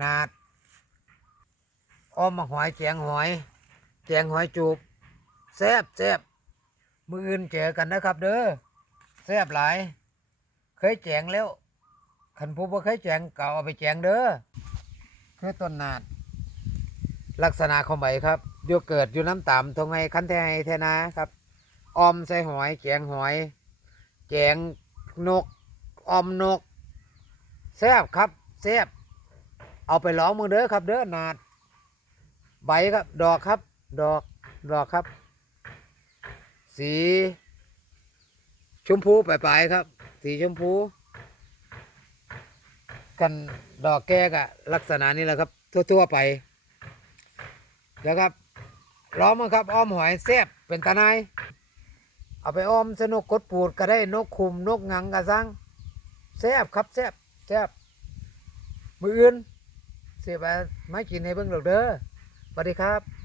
นาดอ้อมมาหอยแจงหอยแจงหอยจูบแซบแซบมืออื่นเจอกันนะครับ เด้อแซบหลาย เคยแจงแล้วขันผู้บ่เคยแจงเก่าเอาไปแจงเด้อคือต้นนาด ลักษณะของใบครับอยู่เกิดอยู่น้ำต่ำทงไห้คันแทไห้แทนาครับออมใส่หอยแกงหอยแกงนกออมนกแซบครับแซบ เอาไปร้องมือเด้อครับเด้อนาดใบครับ ดอกครับ ดอกดอกครับ สีชมพูปลายๆครับ สีชมพู กันดอกแก้กะลักษณะนี้แหละครับ ทั่วๆไป แล้วครับล้อมมันครับ อ้อมหอยแซบเป็นตาในายเอาไปอ้อมสนุกกดปูดก็ได้นกคุมนกงังกระซังแซบครับแซบแซบมืออื่น เสียบไม่กินในเบื้องหลังเด้อสวัสดีครับ